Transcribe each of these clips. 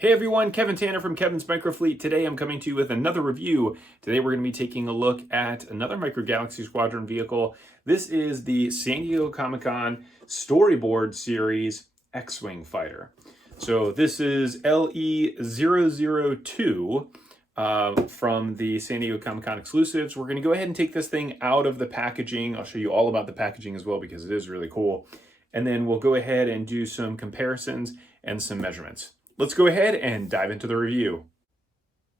Hey everyone, Kevin Tanner from Kevin's Microfleet. Today I'm coming to you with another review. Today we're going to be taking a look at another Micro Galaxy Squadron vehicle. This is the San Diego Comic-Con Storyboard Series X-Wing Fighter. So this is LE002 from the San Diego Comic-Con exclusives. We're going to go ahead and take this thing out of the packaging. I'll show you all about the packaging as well because it is really cool. And then we'll go ahead and do some comparisons and some measurements. Let's go ahead and dive into the review.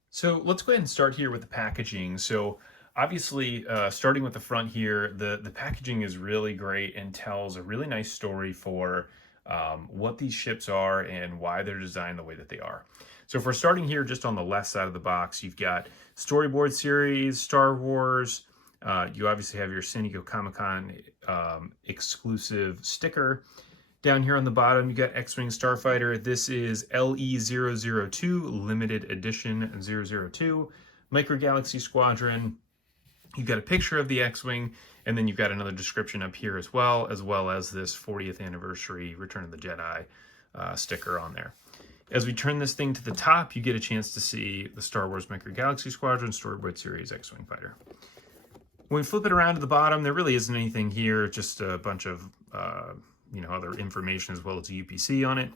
So let's go ahead and start here with the packaging. So obviously, starting with the front here, the packaging is really great and tells a really nice story for what these ships are and why they're designed the way that they are. So if we're starting here just on the left side of the box, you've got Storyboard Series, Star Wars. You obviously have your San Diego Comic-Con exclusive sticker. Down here on the bottom, you got X-Wing Starfighter. This is LE002, limited edition 002. Micro Galaxy Squadron. You've got a picture of the X-Wing, and then you've got another description up here as well as this 40th anniversary Return of the Jedi sticker on there. As we turn this thing to the top, you get a chance to see the Star Wars Micro Galaxy Squadron Storyboard Series X-Wing Fighter. When we flip it around to the bottom, there really isn't anything here, just a bunch of other information as well as a UPC on it.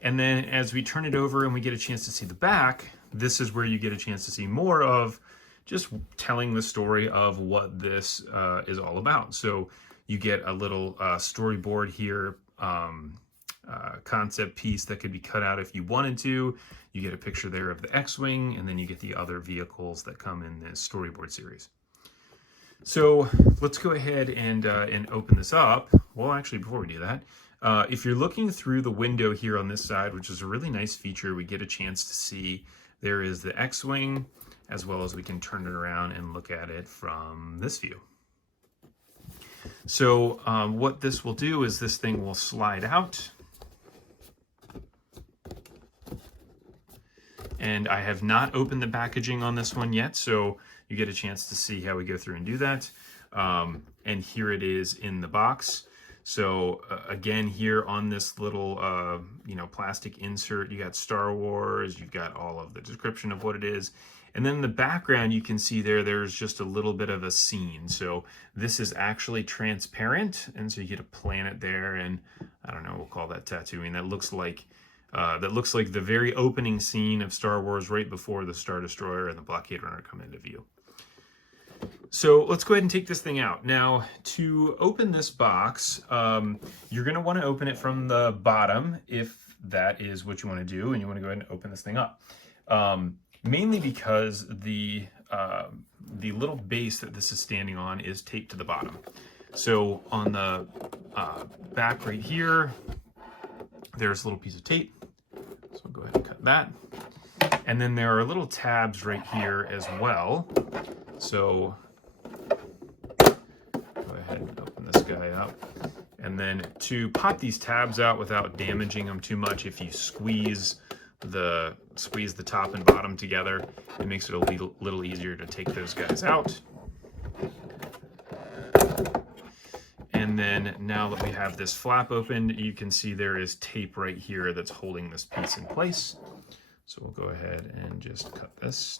And then as we turn it over and we get a chance to see the back, this is where you get a chance to see more of just telling the story of what this is all about. So you get a little storyboard here, concept piece that could be cut out if you wanted to. You get a picture there of the X-Wing, and then you get the other vehicles that come in this storyboard series. So let's go ahead and open this up. Well, actually, before we do that, if you're looking through the window here on this side, which is a really nice feature, we get a chance to see there is the X-Wing, as well as we can turn it around and look at it from this view. So what this will do is this thing will slide out. And I have not opened the packaging on this one yet, so you get a chance to see how we go through and do that. And here it is in the box. So again, here on this little, plastic insert, you got Star Wars, you've got all of the description of what it is. And then in the background, you can see there's just a little bit of a scene. So this is actually transparent. And so you get a planet there, and I don't know, we'll call that Tatooine. That looks like the very opening scene of Star Wars right before the Star Destroyer and the Blockade Runner come into view. So let's go ahead and take this thing out. Now, to open this box, you're going to want to open it from the bottom if that is what you want to do, and you want to go ahead and open this thing up. Mainly because the little base that this is standing on is taped to the bottom. So on the back right here, there's a little piece of tape. So we'll go ahead and cut that. And then there are little tabs right here as well. So go ahead and open this guy up. And then to pop these tabs out without damaging them too much, if you squeeze the top and bottom together, it makes it a little easier to take those guys out. And then now that we have this flap opened, you can see there is tape right here that's holding this piece in place. So we'll go ahead and just cut this.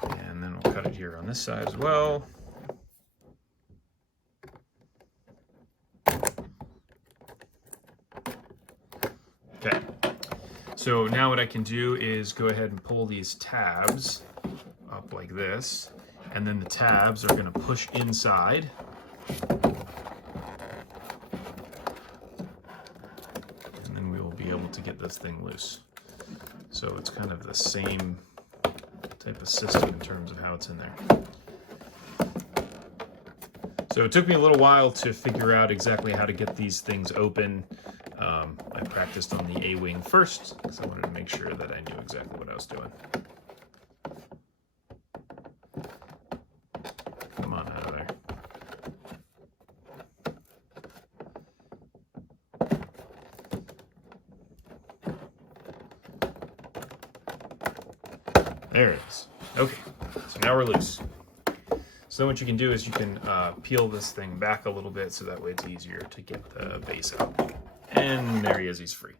And then we'll cut it here on this side as well. Okay. So now what I can do is go ahead and pull these tabs up like this, and then the tabs are going to push inside. And then we will be able to get this thing loose. So it's kind of the same type of system in terms of how it's in there. So it took me a little while to figure out exactly how to get these things open. I practiced on the A-Wing first because I wanted to make sure that I knew exactly what I was doing. Come on out of there. There it is. Okay, so now we're loose. So then what you can do is you can peel this thing back a little bit so that way it's easier to get the base out. And there he is, he's free.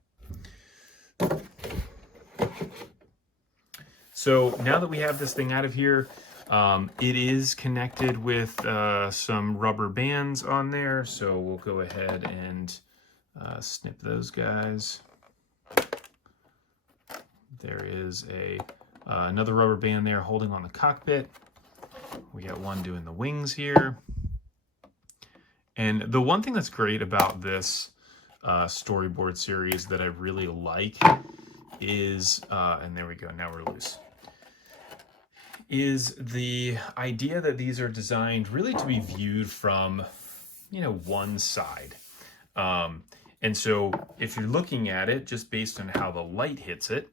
So now that we have this thing out of here, it is connected with some rubber bands on there. So we'll go ahead and snip those guys. There is another rubber band there holding on the cockpit. We got one doing the wings here. And the one thing that's great about this storyboard series that I really like is, and there we go, now we're loose, is the idea that these are designed really to be viewed from, one side. And so if you're looking at it just based on how the light hits it,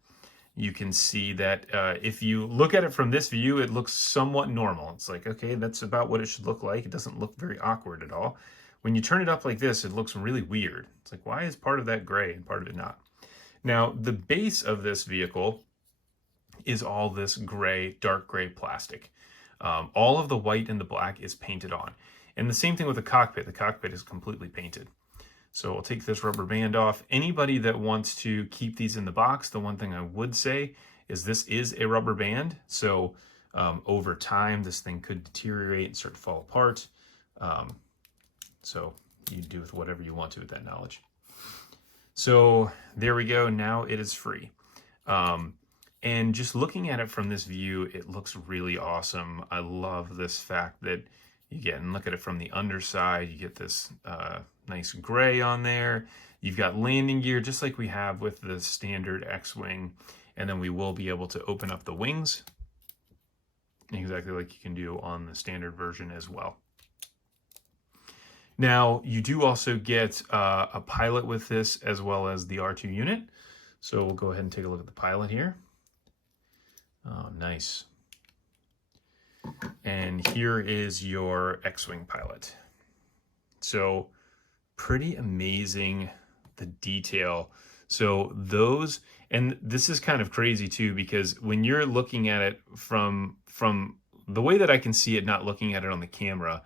you can see that if you look at it from this view, it looks somewhat normal. It's like, okay, that's about what it should look like. It doesn't look very awkward at all. When you turn it up like this, it looks really weird. It's like, why is part of that gray and part of it not? Now, the base of this vehicle is all this gray, dark gray plastic. All of the white and the black is painted on. And the same thing with the cockpit. The cockpit is completely painted. So I'll take this rubber band off. Anybody that wants to keep these in the box, the one thing I would say is this is a rubber band. So over time, this thing could deteriorate and start to fall apart. So you do with whatever you want to with that knowledge. So there we go. Now it is free. And just looking at it from this view, it looks really awesome. I love this fact that you get, and look at it from the underside, you get this nice gray on there. You've got landing gear, just like we have with the standard X-Wing. And then we will be able to open up the wings, exactly like you can do on the standard version as well. Now, you do also get a pilot with this, as well as the R2 unit. So we'll go ahead and take a look at the pilot here. Oh, nice. And here is your X-Wing pilot. So pretty amazing, the detail. So those, and this is kind of crazy too, because when you're looking at it from the way that I can see it, not looking at it on the camera,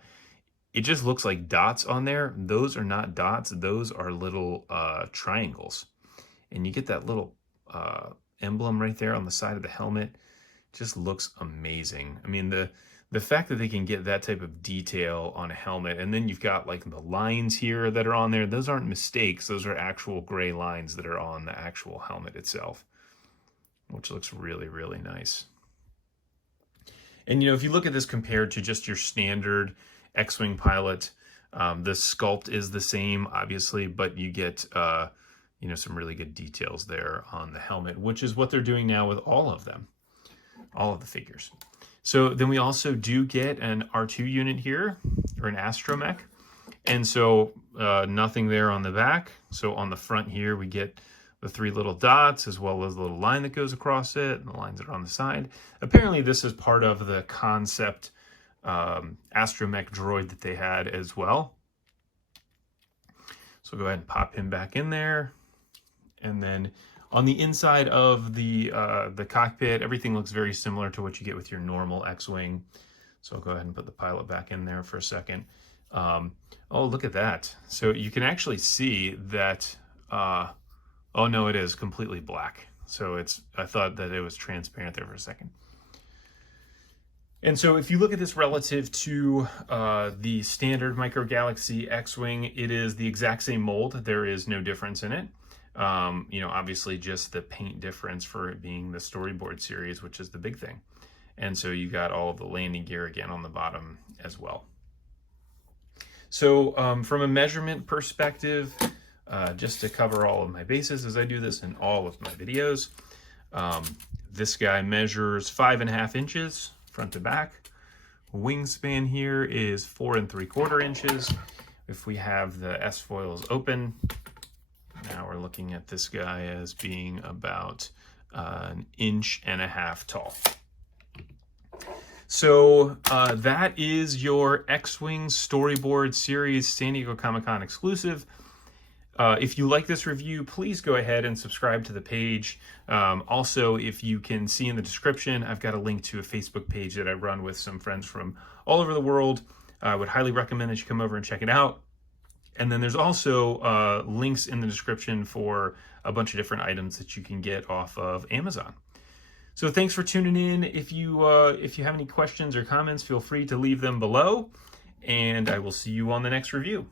it just looks like dots on there. Those are not dots. Those are little triangles. And you get that little emblem right there on the side of the helmet. Just looks amazing. I mean, the fact that they can get that type of detail on a helmet, and then you've got like the lines here that are on there. Those aren't mistakes. Those are actual gray lines that are on the actual helmet itself, which looks really, really nice. And, if you look at this compared to just your standard X-Wing pilot, the sculpt is the same, obviously, but you get, some really good details there on the helmet, which is what they're doing now with all of them, all of the figures. So then we also do get an R2 unit here, or an astromech. And so nothing there on the back. So on the front here, we get the 3 little dots, as well as the little line that goes across it, and the lines that are on the side. Apparently this is part of the concept astromech droid that they had as well. So go ahead and pop him back in there. And then on the inside of the cockpit, everything looks very similar to what you get with your normal X-Wing. So I'll go ahead and put the pilot back in there for a second. Oh, look at that. So you can actually see that, oh no, it is completely black. So I thought that it was transparent there for a second. And so if you look at this relative to the standard Micro Galaxy X-Wing, it is the exact same mold. There is no difference in it. Obviously just the paint difference for it being the storyboard series, which is the big thing. And so you got all of the landing gear again on the bottom as well. So from a measurement perspective, just to cover all of my bases as I do this in all of my videos, this guy measures 5.5 inches front to back. Wingspan here is 4 3/4 inches. If we have the S foils open, now we're looking at this guy as being about 1.5 inches tall. So that is your X-Wing Storyboard Series San Diego Comic-Con exclusive. If you like this review, please go ahead and subscribe to the page. Also, if you can see in the description, I've got a link to a Facebook page that I run with some friends from all over the world. I would highly recommend that you come over and check it out. And then there's also links in the description for a bunch of different items that you can get off of Amazon. So thanks for tuning in. If you have any questions or comments, feel free to leave them below, and I will see you on the next review.